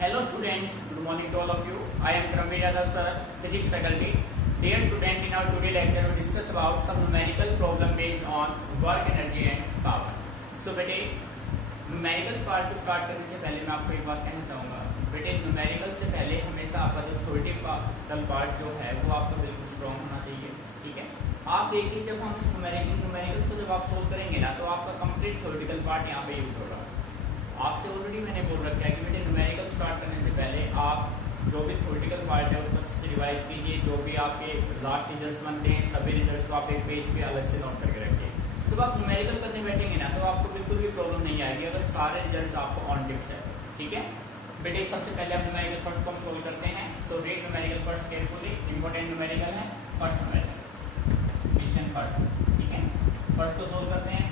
Hello students, good morning to all of you. I am Karamveer Yadav sir, physics faculty. Dear student, in our today lecture we discuss about some numerical problem based on work, energy and power. So बेटे numerical part को start करने से पहले मैं आपको एक बात कहना चाहूँगा. बेटे numerical से पहले हमेशा आपका जो theoretical part जो है वो आपका बिल्कुल strong होना चाहिए. ठीक है. आप देखिए जब हम इस न्यूमेरिकल्स को जब आप सोल्व करेंगे ना तो आपका कंप्लीट थ्योरेटिकल पार्ट यहाँ पे यूज होगा. आपसे ऑलरेडी मैंने बोल रखा है कि बेटे न्यूमेरिकल स्टार्ट करने से पहले आप जो भी थ्योरेटिकल पार्ट है उसको अच्छे से रिवाइज कीजिए. जो भी आपके लास्ट रिजल्ट्स बनते हैं सभी रिजल्ट्स को आप एक पेज पे अलग से नोट करके रखिए. जब आप न्यूमेरिकल करने बैठेंगे ना तो आपको बिल्कुल भी प्रॉब्लम नहीं आएगी अगर सारे रिजल्ट्स आपको ऑन टिप्स है. ठीक है बेटे, सबसे पहले हम न्यूमेरिकल फर्स्ट को हम सोल्व करते हैं. So read numerical first carefully. Important numerical है. First numerical question first. ठीक है, फर्स्ट को सोल्व करते हैं.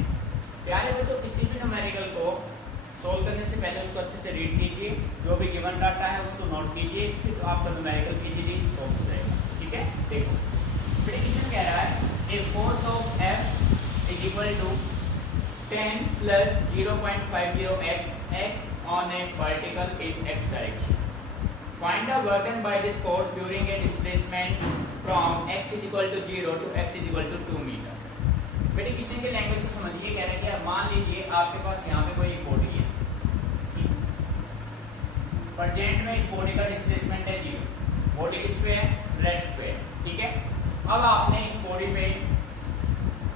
प्यारे बच्चों, किसी भी न्यूमेरिकल को सोल्व करने से पहले उसको अच्छे से रीड कीजिए. जो भी गिवन डाटा है उसको नोट कीजिए, फिर तो आपका न्यूमेरिकल इजीली सोल्व हो जाएगा. ठीक है, देखो प्रेडिक्शन कह रहा है a force of F is equal to 10 plus 0.50x act on a particle in x direction. Find the work done by this force during a displacement from x is equal to 0 to x is equal to 2 metre. बेटे किसी के language को समझिए. कह रहे हैं मान लीजिए आपके पास यहाँ पे कोई एक बॉडी है. प्रेजेंट में इस बॉडी का डिस्प्लेसमेंट है 0. बॉडी किस पे है? रेस्ट पे है. ठीक है, अब आपने इस बॉडी पे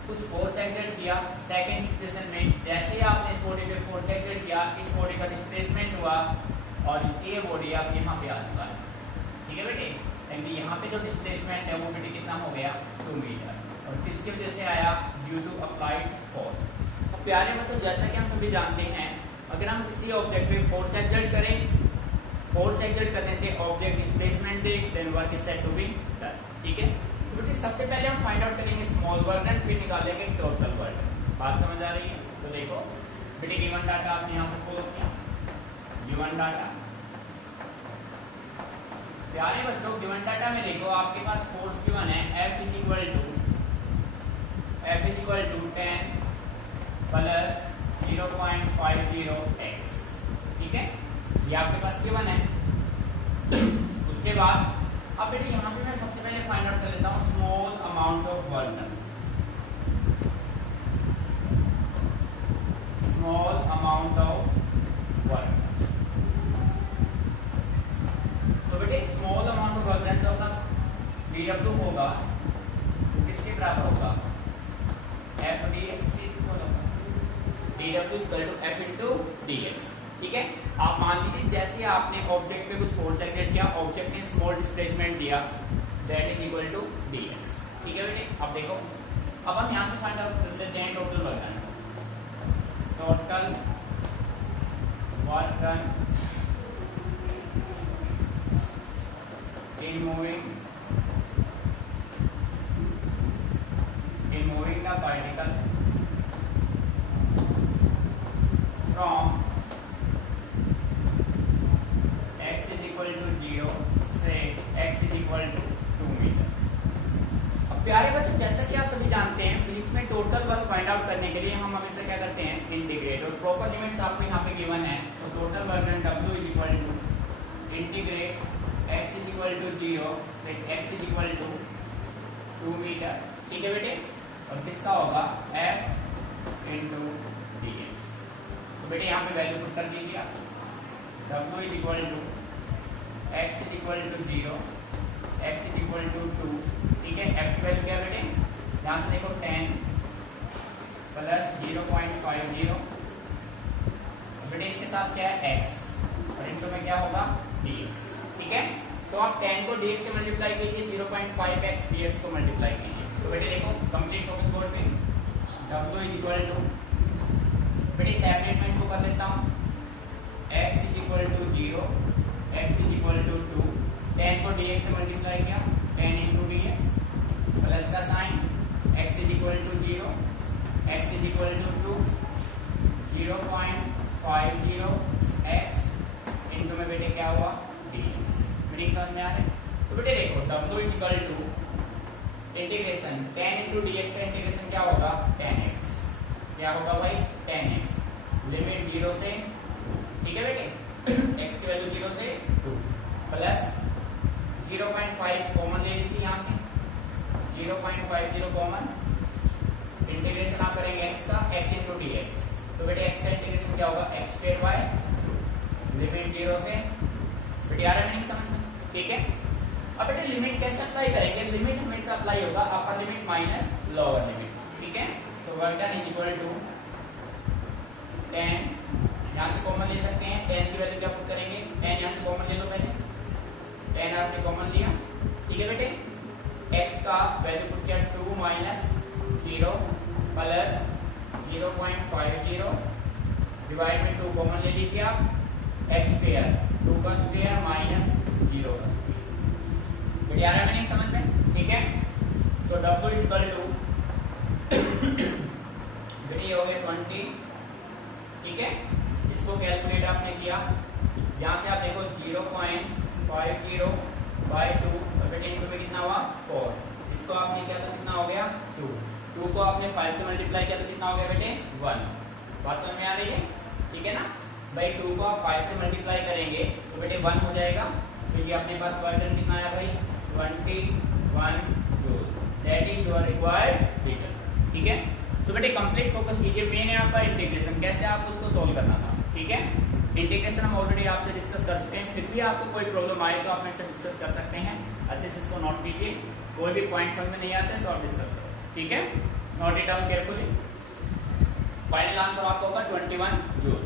कुछ फोर्स एक्सर्ट किया. सेकंड सिचुएशन में जैसे ही आपने इस बॉडी पे फोर्स एक्सर्ट किया, इस बॉडी का डिस्प्लेसमेंट हुआ और ये बॉडी आप यहाँ पे आ चुका है. ठीक है बेटे, यानी यहाँ पे जो डिस्प्लेसमेंट है वो बेटे कितना हो गया? 2 मीटर. और किसकी वजह से आया? Due to applied force. तो प्यारे मतलब जैसा कि हम सभी जानते हैं, अगर हम किसी ऑब्जेक्ट पे फोर्स एक्सर्ट करें, फोर्स एक्सर्ट करने से ऑब्जेक्ट डिस्प्लेसमेंट दे, then work is said to be done. ठीक है, तो सबसे पहले हम फाइंड आउट करेंगे स्मॉल वर्क डन, फिर निकालेंगे टोटल वर्क डन. बात समझ आ रही है? तो देखो बेटे गिवन डाटा आपने यहाँ पे फॉलो किया. गिवन डाटा प्यारे बच्चों, गिवन डाटा में देखो आपके पास फोर्स गिवन है F is equal to 10 plus 0.50x. ठीक है, ये आपके पास गिवन है. उसके बाद अब बेटे यहाँ पे मैं सबसे पहले फाइंड आउट कर लेता हूँ small amount of work done. Small amount of work. तो बेटे small amount of work done जो होगा dw होगा किसके बराबर होगा? f dx के इक्वल होगा. dw equal to f into dx. ठीक है, आप मान लीजिए जैसे आपने ऑब्जेक्ट पे कुछ फोर्स एक्सर्ट किया, ऑब्जेक्ट ने स्मॉल डिस्प्लेसमेंट दिया, that is equal to dx. ठीक है बेटे, अब देखो अब हम यहां से फाइंड आउट कर लेते हैं total work done. Total work done in moving the particle from x is equal to 0 से x is equal to 2 metre. अब प्यारे बच्चों, जैसा कि आप सभी जानते हैं फिजिक्स में टोटल वर्क फाइंड आउट करने के लिए हम हमेशा क्या करते हैं? इंटीग्रेट. और प्रॉपर लिमिट्स आपको यहाँ पे गिवन है. तो total work done W is equal to integrate x is equal to 0 से x is equal to 2 metre. ठीक है बेटे, और किसका होगा? F into dx. तो बेटे यहाँ पे वैल्यू पुट कर दीजिए आप. W is equal to x is equal to 0, x is equal to 2. ठीक है, F की वैल्यू क्या है बेटे? यहाँ से देखो 10 प्लस 0.50. बेटे इसके साथ क्या है? x. और इनमें में क्या होगा? dx. ठीक है, तो आप 10 को dx से मल्टीप्लाई कीजिए, 0.5x dx को मल्टीप्लाई कीजिए. तो बेटे देखो कंप्लीट फोकस बोर्ड पे W इज इक्वल टू बेटे सेपरेट में इसको कर लेता हूँ. x is equal to 0, x is equal to 2. 10 को dx से मल्टीप्लाई किया, 10 इंटू dx प्लस का sign x is equal to 0, x is equal to 2, 0.50x into में बेटे क्या हुआ? dx. मीनिंग समझ में आ रहा है? तो बेटे देखो W is equal to integration 10 into dx का इंटीग्रेशन क्या होगा? 10x. क्या होगा भाई? 10x. लिमिट 0 से, ठीक है बेटे, x की वैल्यू 0 से 0.5 कॉमन ले लीजिए यहाँ से, 0.50 कॉमन, इंटीग्रेशन आप करेंगे x का, x इंटू डी एक्स। तो बेटे x का इंटीग्रेशन क्या होगा, एक्स स्क्वायर बाय लिमिट 0 से, बेटे आ रहा है नहीं समझ में, ठीक है। अब बेटे लिमिट कैसे अप्लाई करेंगे, लिमिट हमेशा अप्लाई होगा upper limit minus lower limit, ठीक है। तो work done is equal to 10, यहाँ से कॉमन ले सकते हैं, 10 की वैल्यू क्या पुट करेंगे, 10 यहाँ से कॉमन ले लो पहले, 10 आपने कॉमन लिया, ठीक है बेटे। x का वैल्यू पुट किया 2 माइनस 0 प्लस 0.50 डिवाइड में 2 कॉमन ले लीजिए आप, x स्क्वायर 2 का स्क्वायर माइनस 0 का स्क्वायर, बेटे आ रहा है नहीं समझ में, ठीक है। सो w इक्वल टू बेटे ये हो गया 20, ठीक है। इसको कैलकुलेट आपने किया, यहाँ से आप देखो 0.50 बाई 2 और बेटे इनटू में कितना हुआ 4, इसको आपने किया तो कितना हो गया 2 को आपने 5 से मल्टीप्लाई किया तो कितना हो गया बेटे 1, बात समझ में आ रही है, ठीक है ना भाई। 2 को आप 5 से मल्टीप्लाई करेंगे तो बेटे 1 हो जाएगा, क्योंकि अपने पास वर्क डन कितना आया भाई 21 joule, that is your required result, ठीक है। सो बेटे कंप्लीट फोकस कीजिए, मेन है आपका इंटीग्रेशन, कैसे आपको उसको सोल्व करना था, ठीक है। इंटीग्रेशन हम ऑलरेडी आपसे डिस्कस कर चुके हैं, फिर भी आपको कोई प्रॉब्लम आए तो आप मेरे से डिस्कस कर सकते हैं, अच्छे से इसको नोट कीजिए, कोई भी पॉइंट समझ में नहीं आते हैं तो आप डिस्कस करो, ठीक है। Note it down carefully. Final answer आपका होगा 21 जूल।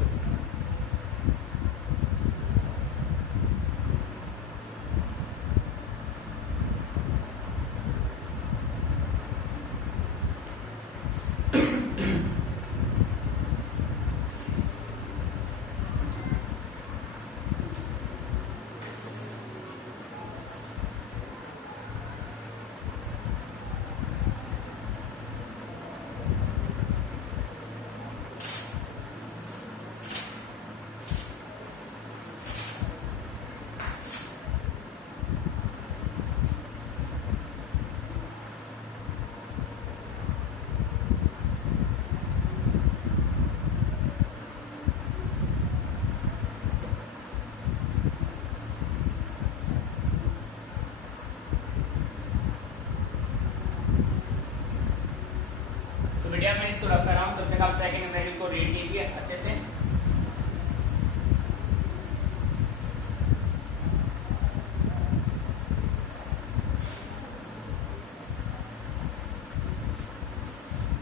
मैं इसको रख रहा हूं, तब तक आप सेकंड इमेज को रीड कीजिए अच्छे से।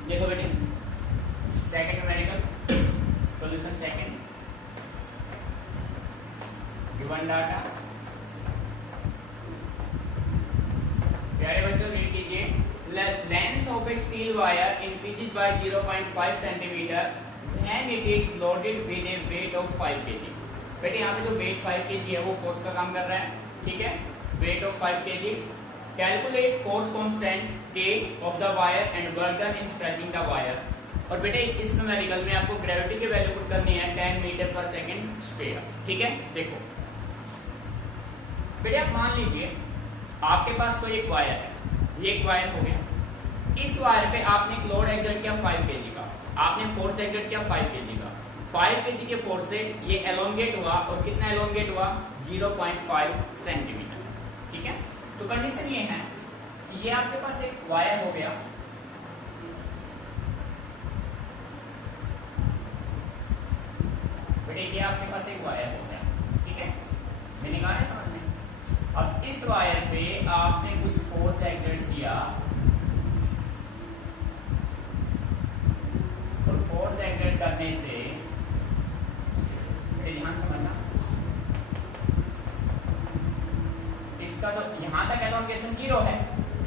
देखो बेटे second numerical solution, second given data, प्यारे बच्चों रीड कीजिए। Length of a steel wire increases by 0.5 centimeter when it is loaded with a weight of 5 kg। बेटे यहाँ पे जो weight 5 kg है वो फोर्स का काम कर रहा है, ठीक है, weight of 5 kg। Calculate force constant K of the wire and work done in stretching the wire। और बेटे इस न्यूमेरिकल में आपको ग्रेविटी की वैल्यू पुट करनी है 10 मीटर पर सेकंड स्क्वायर, ठीक है। देखो बेटे आप मान लीजिए आपके पास कोई एक वायर है, ये एक वायर हो गया, इस वायर पे आपने एक लोड एक्सर्ट किया 5 kg का, आपने फोर्स एक्सर्ट किया 5 kg का, 5 kg के फोर्स से ये एलोंगेट हुआ, और कितना एलोंगेट हुआ 0.5 सेंटीमीटर, ठीक है। तो कंडीशन ये है, ये आपके पास एक वायर हो गया, बेटे ये आपके पास एक वायर हो गया, ठीक है, मैंने कहा है समझ में। अब इस वायर पे आपने कुछ फोर्स एक्सर्ट किया, और फोर्स एक्सर्ट करने से ध्यान समझना, इसका तो यहां तक एलोंगेशन 0 है,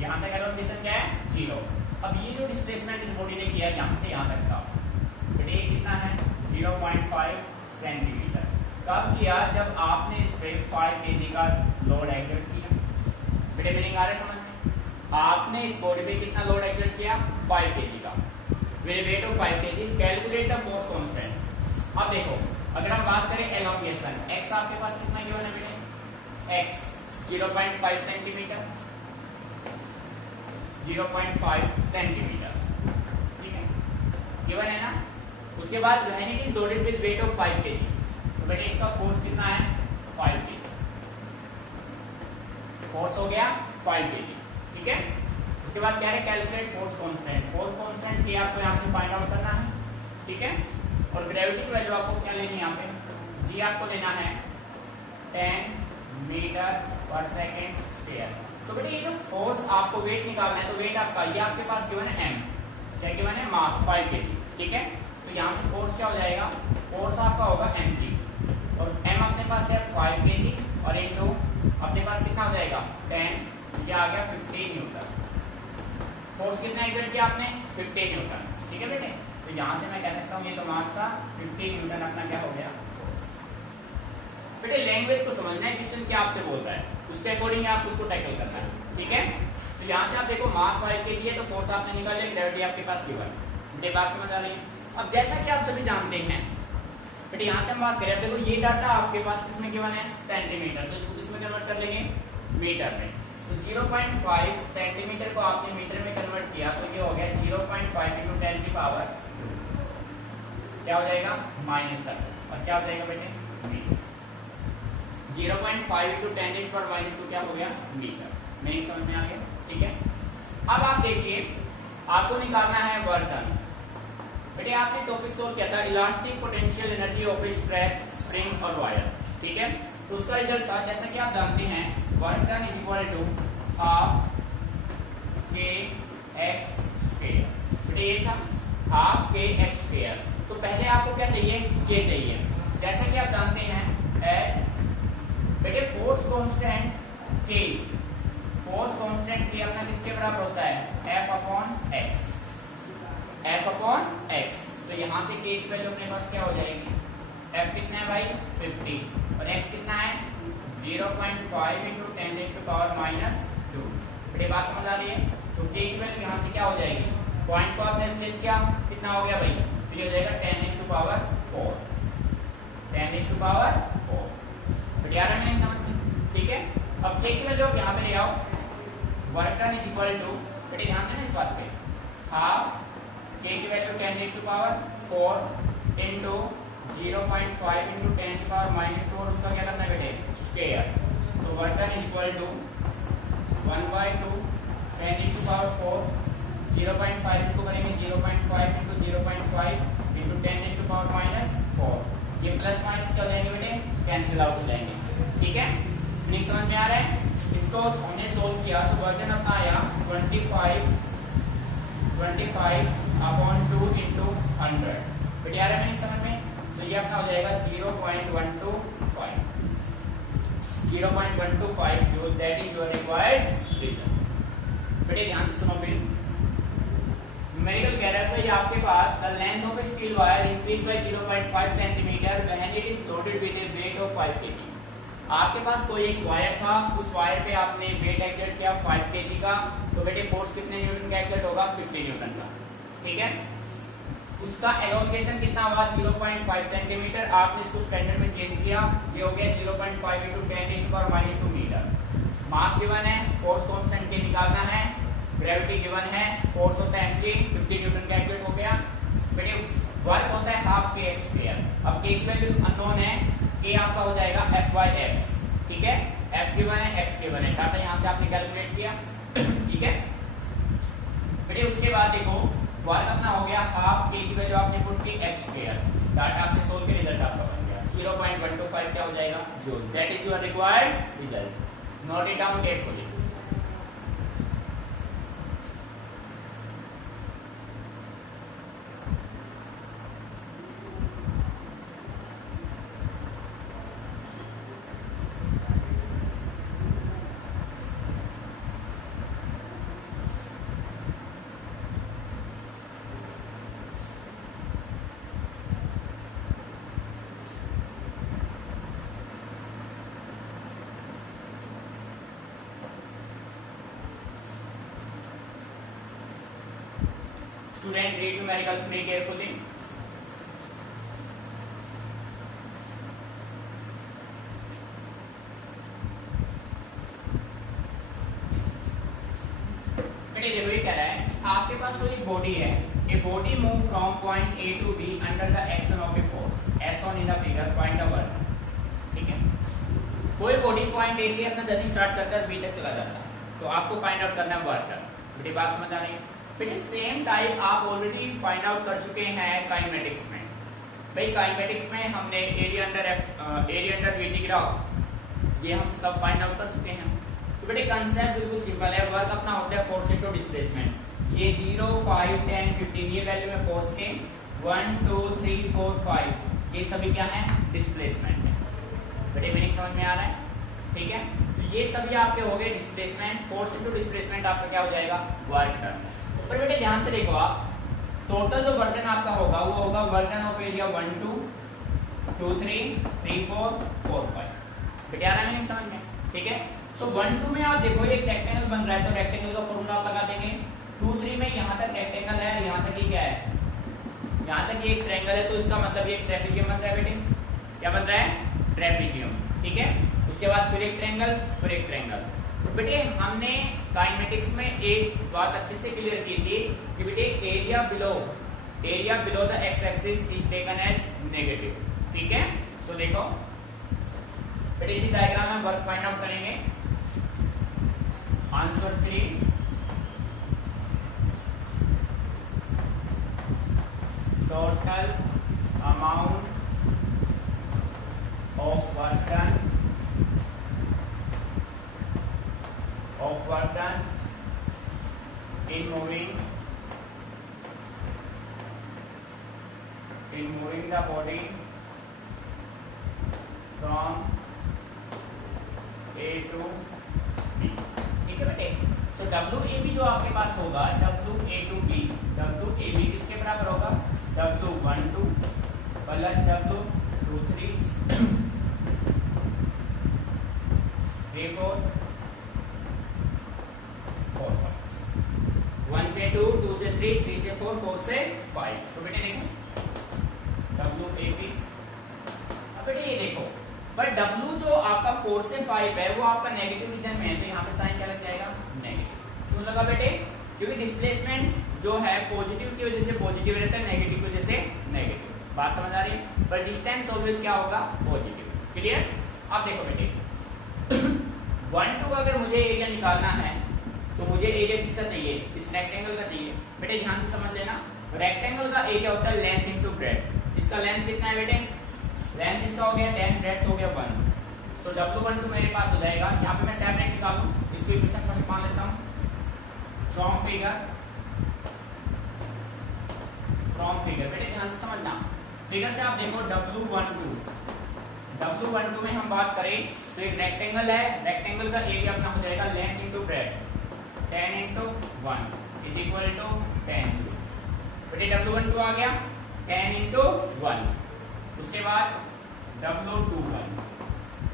यहां तक एलोंगेशन क्या है 0। अब ये जो डिस्प्लेसमेंट इस बॉडी ने किया यहां से यहां तक का, बेटे ये कितना है 0.5 सेंटीमीटर। कब किया, जब आपने इस पे 5 kg का लोड एक्सर्ट किया, बेटे मीनिंग आ रहा है समझ में। आपने इस बॉडी पे कितना लोड एक्सर्ट किया 5 kg का, wait of 5 kg, calculate the force constant. अब देखो अगर हम बात करें एलोंगेशन, x आपके पास कितना गिवन है बेटे, x 0.5 सेंटीमीटर, 0.5 सेंटीमीटर, ठीक है, गिवन है ना। उसके बाद when it is loaded with weight of 5 kg, तो बेटे इसका फोर्स कितना है 5 kg, फोर्स हो गया 5 kg, ठीक है। उसके बाद क्या है, calculate force constant. Force constant की आपको यहाँ से फाइंड आउट करना है, ठीक है। और ग्रेविटी की वैल्यू आपको क्या लेनी है, यहाँ पे जी आपको लेना है 10 मीटर पर सेकेंड स्क्वायर। तो बेटे ये जो फोर्स आपको वेट निकालना है, तो वेट आपका ये आपके पास गिवन है m, क्या गिवन है, मास 5 kg, ठीक है। तो यहाँ से फोर्स क्या हो जाएगा, फोर्स आपका होगा mg, और m अपने पास है 5 kg और इनटू अपने पास कितना हो जाएगा 10, ये आ गया 15 न्यूटन। फोर्स कितना एग्जर्ट किया आपने, 15 न्यूटन, ठीक है बेटे। तो यहाँ से मैं कह सकता हूँ ये तो मास का 15 न्यूटन अपना क्या हो गया फोर्स। बेटे लैंग्वेज को समझना है, क्वेश्चन क्या आपसे बोल रहा है, उसके अकॉर्डिंग आप उसको टैकल करना है, ठीक है। तो यहाँ से आप देखो मास 5 kg है, तो फोर्स आपने निकाल लिया, ग्रेविटी आपके पास गिवन, बेटे बात समझ आ रही है। अब जैसा कि आप सभी जानते हैं बेटे, यहाँ से हम बात करें, देखो ये डाटा आपके पास किसमें गिवन है, सेंटीमीटर, तो इसको किसमें कन्वर्ट कर लेंगे, मीटर में। तो 0.5 सेंटीमीटर को आपने मीटर में कन्वर्ट किया, तो ये हो गया 0.5 इंटू 10 की पावर क्या हो जाएगा, -30, और क्या हो जाएगा बेटे, मीटर। 0.5 इंटू 10 की पावर -2 क्या हो गया, मीटर। नहीं समझ में आ गया, ठीक है। अब आप देखिए, आपको निकालना है वर्क डन। बेटे आपने टॉपिक सोल्व किया था elastic potential energy of stretch, spring और वायर, ठीक है। तो उसका रिजल्ट था, जैसा कि आप जानते हैं, work done is equal to half के एक्स स्क्वायर। बेटे ये था हाफ के एक्स स्क्वायर। तो पहले आपको क्या चाहिए, के चाहिए। जैसा कि आप जानते हैं एच, बेटे फोर्स कांस्टेंट के, फोर्स कांस्टेंट के अपना किसके बराबर होता है, F upon x, F upon x. तो यहां से के की वैल्यू अपने पास क्या हो जाएगी, एफ कितना है भाई 50, और एक्स कितना है 0.5 इंटू 10 की पावर -2। बेटे बात समझ आ रही है। तो के की वैल्यू यहां से क्या हो जाएगी, पॉइंट को आपने रिप्लेस किया, कितना हो गया भाई, तो ये हो जाएगा 10 की पावर 4, 10 की पावर 4। बेटे आ रहा है नहीं समझ में, ठीक है। अब के की वैल्यू यहाँ पे ले आओ, work done is equal to, बेटे ध्यान देना इस बात पे, हाफ के की वैल्यू 10 की पावर 4 इंटू 0.5 इंटू 10 की पावर -2, और उसका क्या करना है बेटे, square. So work done is equal to 1/2 10 की पावर 4, 0.5 इसको करेंगे 0.5 इंटू 0.5 इंटू 10 की पावर -4। ये प्लस माइनस क्या हो जाएंगे बेटे, कैंसिल आउट हो जाएंगे, ठीक है। नहीं समझ में आ रहा है। इसको हमने सोल्व किया, तो वर्जन अपना आया 25 अपॉन 2 इंटू 100। बेटे आ रहा है नहीं समझ में। तो ये अपना हो जाएगा 0.125 joule, that is your required result. बेटे ध्यान से सुनो फिर, न्यूमेरिकल कह रहा है भाई आपके पास the length of a steel wire increase by 0.5 centimetre when it is loaded with a weight of 5 kg। आपके पास कोई एक वायर था, उस वायर पे आपने वेट एक्सर्ट किया 5 kg का, तो बेटे फोर्स कितने न्यूटन का एक्सर्ट होगा, 50 न्यूटन का, ठीक है। उसका एलोकेशन कितना होगा, 0.5 सेंटीमीटर। आपने इसको स्टैंडर्ड में चेंज किया, ये हो गया 0.5 इंटू 10 की पावर -2 मीटर। मास गिवन है, फोर्स कांस्टेंट के निकालना है, ग्रेविटी गिवन है, फोर्स होता है mg, 50 न्यूटन का एक्सर्ट हो गया। बेटे वर्क होता है हाफ के एक्स स्क्वायर। अब के की वैल्यू अननोन है, के आपका हो जाएगा f/x, ठीक है। f गिवन है, x गिवन है, डाटा यहां से आपने कैलकुलेट किया, ठीक है। बेटे उसके बाद देखो वर्क अपना हो गया हाफ, के की वैल्यू आपने पुट की x स्क्वायर, डाटा आपने सोल्व के रिजल्ट आपका बन गया 0.125 क्या हो जाएगा joule, that is your required result. Note it down carefully. Student, read numerical 3 carefully. बेटे देखो ये कह रहा है आपके पास कोई बॉडी है, a body move from point A to B under the action of a force as on in the figure, find the work, ठीक है। कोई बॉडी पॉइंट ए से अपना जर्नी स्टार्ट करकर बी तक चला जाता है, तो आपको फाइंड आउट करना है वर्क डन। बेटे बात समझ आ रही है? फिर सेम टाइप आप ऑलरेडी फाइंड आउट कर चुके हैं काइनेमेटिक्स में। भाई काइनेमेटिक्स में हमने एरिया अंडर वीटी ग्राफ ये हम सब फाइंड आउट कर चुके हैं। तो बेटे कंसेप्ट बिल्कुल सिंपल है, वर्क अपना होता है फोर्स इनटू डिस्प्लेसमेंट। ये 0 5 10 15 ये वैल्यू है फोर्स के, 1 2 3 4 5 ये सभी क्या है डिस्प्लेसमेंट है। बेटे मीनिंग समझ में आ रहा है? ठीक है, तो ये सभी आपके हो गए डिस्प्लेसमेंट, फोर्स इनटू डिस्प्लेसमेंट आपका क्या हो जाएगा वर्क डन। पर बेटे ध्यान से देखो आप, टोटल जो वर्क डन आपका होगा वो होगा वर्क डन ऑफ एरिया 1 2 2 3 3 4 4 5। बेटे आ रहा है मीनिंग समझ में? ठीक है, सो 1 2 में आप देखो एक रेक्टेंगल बन रहा है, तो रेक्टेंगल का फॉर्मूला आप लगा देंगे। 2 3 में यहाँ तक रेक्टेंगल है, यहाँ तक ये क्या है, यहाँ तक ये एक ट्रायंगल है, तो इसका मतलब ये ट्रेपेजियम बन रहा है। बेटे क्या बन रहा है? ट्रेपेजियम। ठीक है, उसके बाद फिर एक ट्रायंगल, फिर एक ट्रायंगल। तो बेटे हमने काइनेमेटिक्स में एक बात अच्छे से क्लियर की थी कि बेटे area below the x axis is taken as negative. ठीक है, तो देखो बेटे इसी डायग्राम में वर्क फाइंड आउट करेंगे। Answer 3 total amount of work done in moving the body from A to B। ठीक है बेटे, सो WAB जो आपके पास होगा WA to B, WAB किसके बराबर होगा? W12 प्लस W23 3 4 4 5, 1 से 2 2 से 3 3 से 4 4 से 5। तो बेटे देखो WAB, अब बेटे ये देखो पर W जो आपका 4 से 5 है वो आपका नेगेटिव रीजन में है, तो यहाँ पे साइन क्या लग जाएगा? नेगेटिव। क्यों लगा बेटे? क्योंकि डिस्प्लेसमेंट जो है पॉजिटिव की वजह से पॉजिटिव रहता है, नेगेटिव की वजह से नेगेटिव। बात समझ आ रही है? पर डिस्टेंस ऑलवेज क्या होगा? पॉजिटिव। क्लियर? अब देखो बेटे 1 2 का अगर मुझे एरिया निकालना है तो मुझे एरिया किसका चाहिए? इस रेक्टेंगल का चाहिए। बेटे ध्यान से समझ लेना, रेक्टेंगल का एरिया होता है लेंथ इनटू ब्रेड्थ। इसका लेंथ कितना है बेटे? लेंथ इसका हो गया 10, ब्रेड्थ हो गया 1, तो W12 मेरे पास हो जाएगा। यहाँ पे मैं सेपरेट निकालूं, इसको इक्वेशन फर्स्ट मान लेता हूँ। फ्रॉम फिगर बेटे ध्यान से समझना, फिगर से आप देखो W12 में हम बात करें तो एक रेक्टेंगल है, रेक्टेंगल का एरिया अपना हो जाएगा length into breadth, 10 into 1 is equal to 10। बेटे W12 आ गया 10 into 1। उसके बाद W21,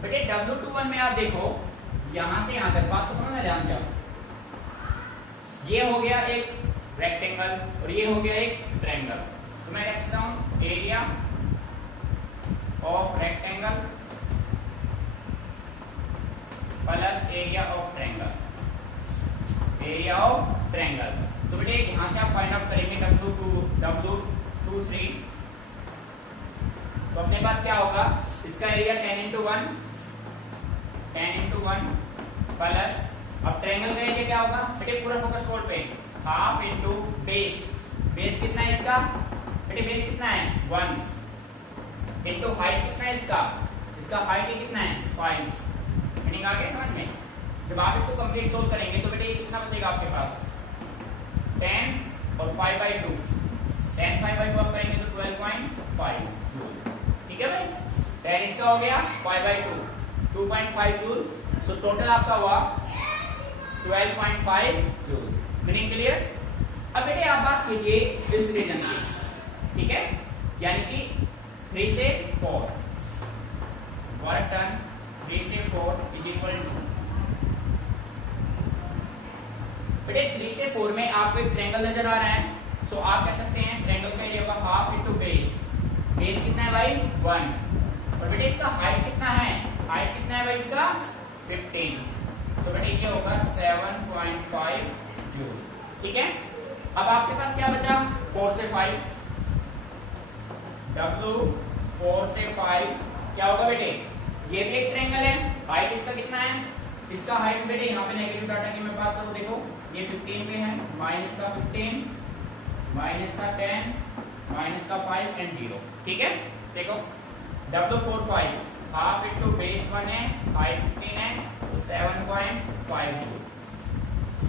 बेटे W21 में आप देखो यहां से यहां तक, बात को समझना ध्यान से आप। ये हो गया एक रेक्टेंगल और ये हो गया एक ट्रायंगल, तो मैं कह सकता हूं area of rectangle plus area of triangle, area of triangle. तो बेटे यहां से आप फाइंड आउट करेंगे W23, तो अपने पास क्या होगा? इसका एरिया 10 into 1 प्लस, अब ट्रायंगल का एरिया क्या होगा? बेटे पूरा फोकस बोर्ड पे, हाफ इंटू बेस। बेस कितना है इसका? बेटे बेस कितना है? 1 इंटू हाइट कितना है इसका? इसका हाइट ही कितना है? 5। मीनिंग आ गया समझ में? जब आप इसको कंप्लीट सोल्व करेंगे तो बेटे कितना बचेगा आपके पास? 10 और 5/2, 10 5/2 आप करेंगे तो 12.5 जूल। ठीक है भाई, 10 इसका हो गया 5/2, 2.5 जूल। सो टोटल आपका हुआ 12.5 जूल। Meaning clear? अब बेटे आप बात कीजिए इस रीजन की, ठीक है, यानी कि 3 से 4 वर्क डन 3 से 4 इज इक्वल टू, बेटे 3 से 4 में आपको एक ट्रायंगल नजर आ रहा है, सो आप कह सकते हैं ट्रायंगल का एरिया होगा हाफ इंटू बेस। बेस कितना है भाई? 1। और बेटे इसका हाइट कितना है? हाइट कितना है भाई इसका? 15। सो बेटे ये होगा 7.5 जूल। ठीक है, अब आपके पास क्या बचा? 4 से 5, W 4 से 5 क्या होगा बेटे? ये भी एक ट्रायंगल है, हाइट इसका कितना है, इसका हाइट बेटे यहाँ पे नेगेटिव डाटा की मैं बात करूँ, देखो ये 15 पे है, माइनस का 15, माइनस का 10, माइनस का 5 एंड 0, ठीक है। देखो W45 हाफ इंटू बेस 1 है, हाइट 15 है, तो 7.52।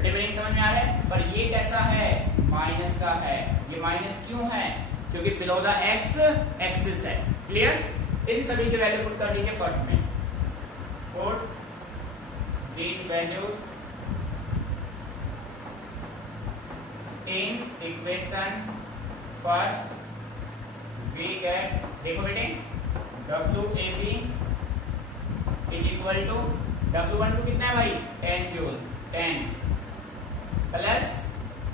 डिफरेंस समझ में आ रहा है। पर ये कैसा है, माइनस का है। ये माइनस क्यों है, क्योंकि बिलो द एक्स एक्सिस है। क्लियर। इन सभी के वैल्यू पुट कर दीजिए फर्स्ट में, put these values in equation first, we get, देखो बेटे WAB is equal to W12 कितना है भाई, 10 जूल, 10 प्लस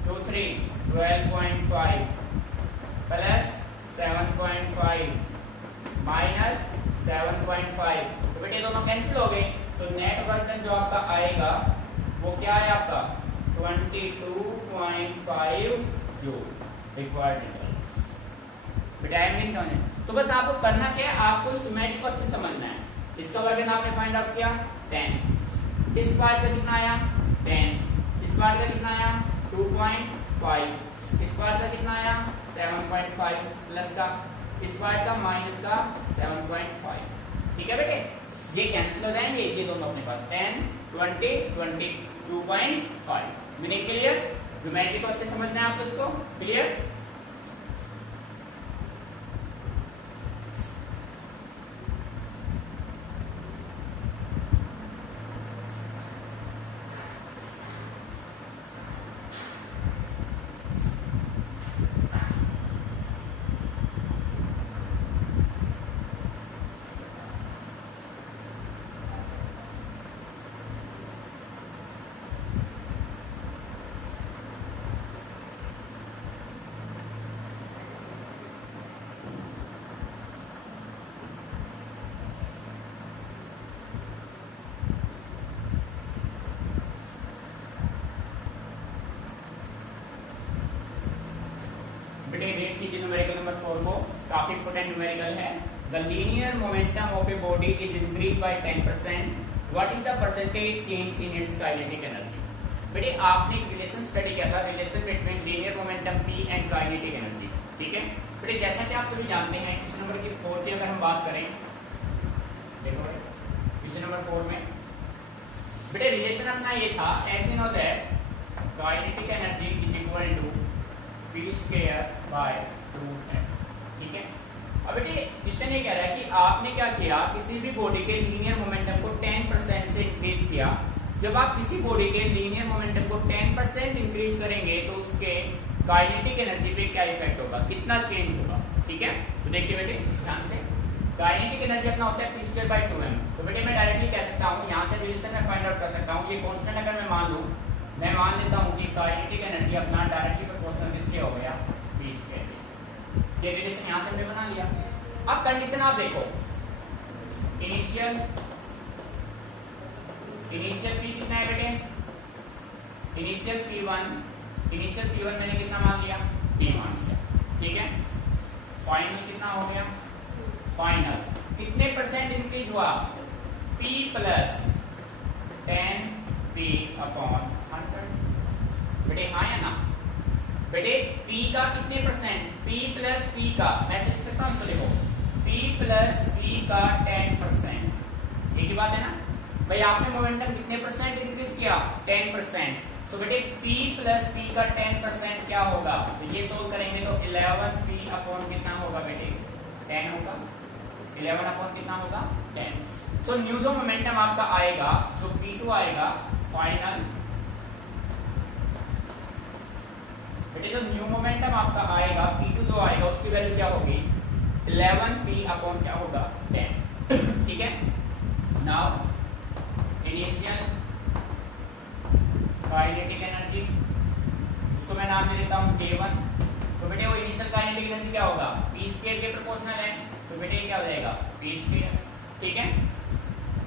2 3 12.5 प्लस 7.5 माइनस 7.5, तो बेटे दोनों कैंसिल हो गए, तो नेट वर्क डन जो आपका आएगा वो क्या है आपका 22.5 जूल रिक्वायर्ड इंटरवल। बेटा नहीं समझे तो बस आपको करना क्या है, आपको स्कीमेटिक को अच्छे समझना है। इसका वर्क डन आपने फाइंड आउट किया 10, इस पार्ट का कितना आया 10, इस पार्ट का कितना आया 2.5, इस पार्ट का कितना आया 7.5 प्लस का, इस पार्ट का माइनस का 7.5, ठीक है बेटे। ये कैंसिल हो जाएंगे, ये दोनों अपने पास 10 20 22.5। मीनिंग क्लियर, ज्योमेट्री को अच्छे समझना है आपको, इसको क्लियर। रेट कीजिए न्यूमेरिकल नंबर 4 को, काफी इंपोर्टेंट न्यूमेरिकल है। The linear momentum of a body is increase by 10%, what is the percentage change in its kinetic energy. बेटे आपने एक रिलेशन स्टडी किया था, relation between linear momentum P and kinetic energy, ठीक है बेटे। जैसा कि आप सभी जानते हैं क्वेश्चन नंबर की 4 की अगर हम बात करें, देखो क्वेश्चन नंबर 4 में बेटे रिलेशन अपना ये था, and we know that kinetic energy is equal to P square by 2m, ठीक है। अब बेटे क्वेश्चन ये कह रहा है कि आपने क्या किया, किसी भी बॉडी के लीनियर मोमेंटम को 10% से इंक्रीज किया। जब आप किसी बॉडी के लीनियर मोमेंटम को 10% इंक्रीज करेंगे तो उसके काइनेटिक एनर्जी पे क्या इफेक्ट होगा, कितना चेंज होगा, ठीक है। तो देखिए बेटे ध्यान से, काइनेटिक एनर्जी अपना होता है P स्क्वायर बाय 2m। तो बेटे मैं डायरेक्टली कह सकता हूँ, यहाँ से रिलेशन में फाइंड आउट कर सकता हूँ। ये कांस्टेंट अगर मैं मान लूँ, मैं मान लेता हूँ कि काइनेटिक एनर्जी अपना डायरेक्टली प्रोपोर्शनल किसके हो गया, P स्क्वायर। ये रिलेशन यहाँ से हमने बना लिया। अब कंडीशन आप देखो, इनिशियल P कितना है बेटे, इनिशियल P1 मैंने कितना मान लिया, P मान लिया, ठीक है। फाइनल कितना हो गया, फाइनल कितने परसेंट इंक्रीज हुआ, P प्लस 10P अपॉन 100। बेटे हाँ या ना बेटे, P का कितने परसेंट, P प्लस P का, मैं लिख सकता हूँ इसको, देखो P प्लस P का 10%, एक ही बात है ना भाई। आपने मोमेंटम कितने परसेंट इंक्रीज किया, 10%। तो बेटे P प्लस P का 10% क्या होगा, तो ये सोल्व करेंगे तो 11P अपॉन कितना होगा बेटे, 10 होगा। 11 अपॉन कितना होगा, 10। सो न्यू जो मोमेंटम आपका आएगा, जो P2 आएगा फाइनल, बेटे जो न्यू मोमेंटम आपका आएगा P2 जो आएगा उसकी वैल्यू क्या होगी, 11P अपॉन क्या होगा, 10, ठीक है। नाउ इनिशियल काइनेटिक एनर्जी, उसको मैं नाम दे देता हूं K1। तो बेटे वो इनिशियल काइनेटिक एनर्जी क्या होगा, P स्क्वायर के प्रोपोर्शनल है, तो बेटे क्या हो जाएगा, P स्क्वायर, ठीक है।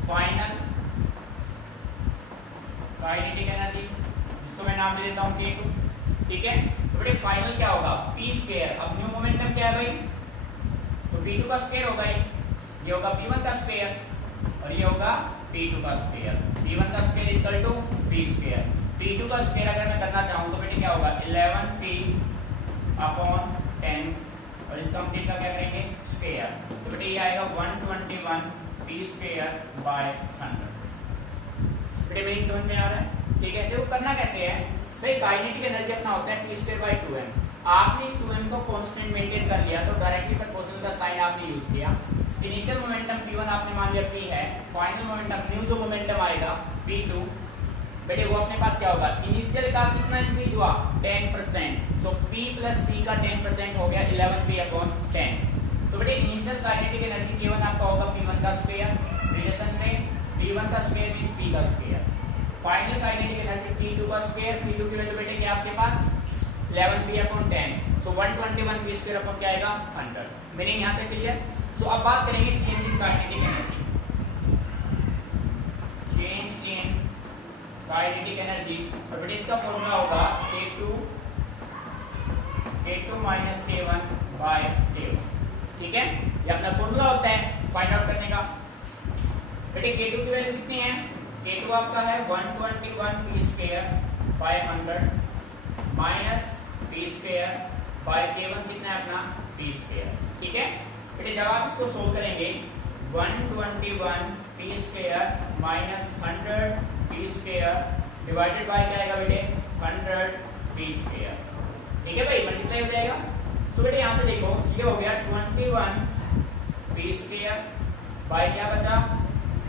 फाइनल काइनेटिक एनर्जी, जिसको मैं नाम दे देता हूं K2, ठीक है। तो बेटे फाइनल क्या होगा, P स्क्वायर। अब न्यू मोमेंटम क्या है भाई, तो P2 का स्क्वायर होगा, ये होगा P1 का स्क्वायर, और ये होगा P2 का स्क्वायर, P1 का square equal to P square. P2 का स्क्वायर अगर मैं करना चाहूँ तो बेटे क्या होगा 11P अपॉन 10 और इसका हम का क्या करेंगे स्क्वायर, तो बेटे ये आएगा 121P स्क्वायर बाय 100। बेटे मेरी समझ में आ रहा है? ठीक है, देखो करना कैसे है भाई, काइनेटिक एनर्जी अपना होता है P स्क्वायर बाय 2m। आपने इस 2m को कांस्टेंट मेंटेन कर लिया तो डायरेक्टली प्रपोर्शनल का साइन आपने यूज किया। इनिशियल मोमेंटम P1 आपने मान लिया P है, फाइनल मोमेंटम न्यू जो मोमेंटम आएगा P2, बेटे वो अपने पास क्या होगा, इनिशियल का कितना इंक्रीज हुआ 10%, सो P प्लस P का 10% हो गया 11P अपॉन 10। तो बेटे इनिशियल काइनेटिक एनर्जी K1 आपका होगा P1 का स्क्वायर, रिलेशन से P1 का स्क्वायर मींस P का square. Final kinetic energy P2 का स्क्वायर, P2 की वैल्यू बेटे क्या आपके पास 11P अपॉन 10, सो 121P स्क्वायर अपॉन क्या आएगा 100। मीनिंग यहां तक क्लियर? सो अब बात करेंगे change in kinetic energy. Change in kinetic energy, और बेटे इसका फॉर्मूला होगा K2 minus K1 bye K1। ठीक है, ये अपना फॉर्मूला होता है फाइंड आउट करने का। बेटे K2 की वैल्यू कितनी है, K2 आपका है 121P square by 100 minus P square bye K1 कितना है अपना P स्क्वायर। ठीक है बेटे, जब आप इसको सोल्व करेंगे 121P square minus 100P square divided by क्या आएगा बेटे 100P स्क्वायर। ठीक है भाई, मल्टीप्लाई हो जाएगा। सो बेटे यहां से देखो ये हो गया 21P स्क्वायर बाय क्या बचा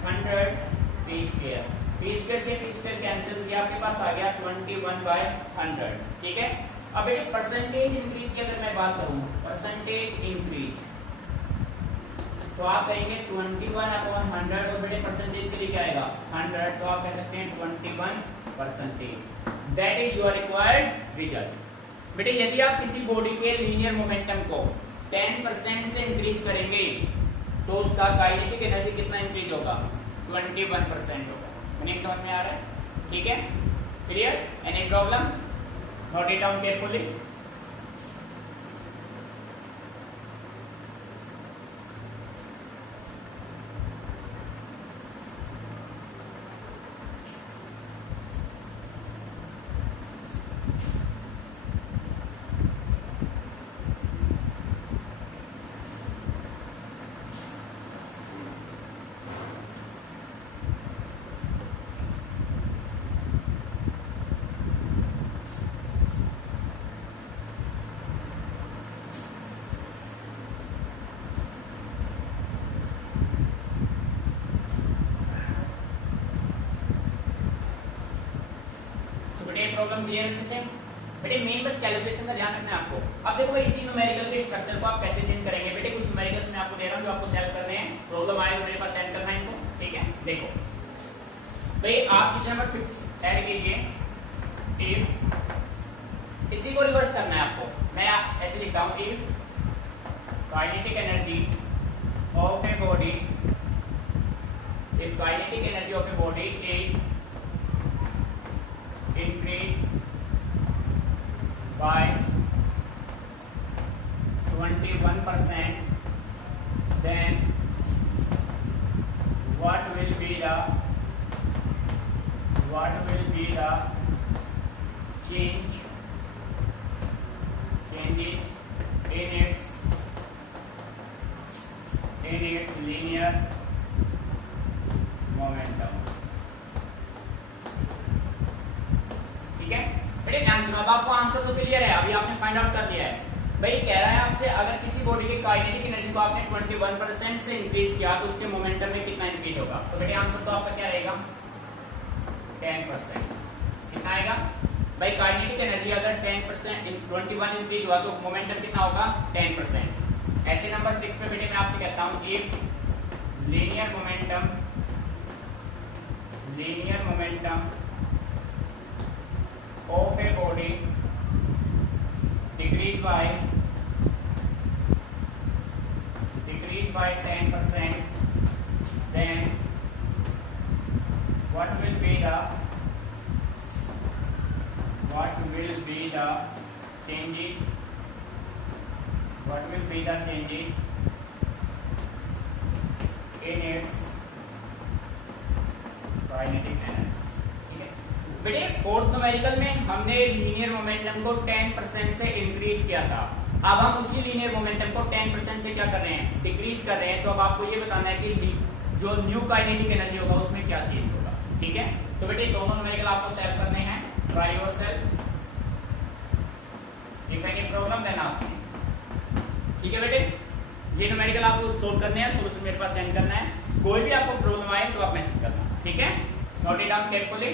100P स्क्वायर। P स्क्वायर से P स्क्वायर कैंसिल किया, आपके पास आ गया 21/100। ठीक है, अब बेटे परसेंटेज इंक्रीज की अगर मैं बात करूं, परसेंटेज इंक्रीज, तो आप कहेंगे 21/100 और बेटे परसेंटेज के लिए क्या आएगा 100, तो आप कह सकते हैं 21%। That is your required result. बेटे यदि आप किसी बॉडी के लीनियर मोमेंटम को 10% से इंक्रीज करेंगे तो उसका काइनेटिक एनर्जी कितना इंक्रीज होगा 21% होगा। मीनिंग समझ में आ रहा है? ठीक है, clear? Any problem? Note it down carefully. Problem clear अच्छे से? बेटे मेन बस कैलकुलेशन का ध्यान रखना है आपको। अब देखो इसी न्यूमेरिकल के स्ट्रक्चर को आप कैसे चेंज करेंगे। बेटे कुछ न्यूमेरिकल्स मैं आपको दे रहा हूं जो आपको सॉल्व करने हैं, प्रॉब्लम आए तो मेरे पास सेंड करना है इनको। ठीक है, देखो भाई आप इस नंबर ऐड कीजिए, इफ इसी को रिवर्स करना है आपको। मैं ऐसे लिखता हूं, if kinetic energy of a body, if kinetic energy of a body is increase by 21%, then what will be the changes in its linear momentum। बेटे ध्यान सुनो, अब आपको आंसर तो क्लियर है, अभी आपने फाइंड आउट कर दिया है। भाई कह रहा है आपसे अगर किसी बॉडी के काइनेटिक एनर्जी को आपने 21% से इंक्रीज किया तो उसके मोमेंटम में कितना इंक्रीज होगा। तो बेटे आंसर तो आपका क्या रहेगा 10%। कितना आएगा भाई, काइनेटिक एनर्जी अगर 10% 21 इंक्रीज हुआ तो मोमेंटम कितना होगा 10%। ऐसे नंबर 6 पे बेटे मैं आपसे कहता हूं, if linear momentum of a body decrease by 10%, then what will be the changes in its बेटे फोर्थ न्यूमेरिकल में हमने लीनियर मोमेंटम को 10% से इंक्रीज किया था। अब हम उसी लीनियर मोमेंटम को 10% से क्या कर रहे हैं, डिक्रीज कर रहे हैं। तो अब आपको ये बताना है कि जो न्यू काइनेटिक एनर्जी होगा उसमें क्या चेंज होगा। ठीक है, तो बेटे दोनों न्यूमेरिकल आपको सॉल्व करने हैं। Try yourself, if any problem then ask me. ठीक है बेटे, ये न्यूमेरिकल आपको सोल्व करने हैं, सोल्यूशन मेरे पास सेंड करना है। कोई भी आपको प्रॉब्लम आए तो आप मैसेज करना। ठीक है, नोट इट डाउन केयरफुली।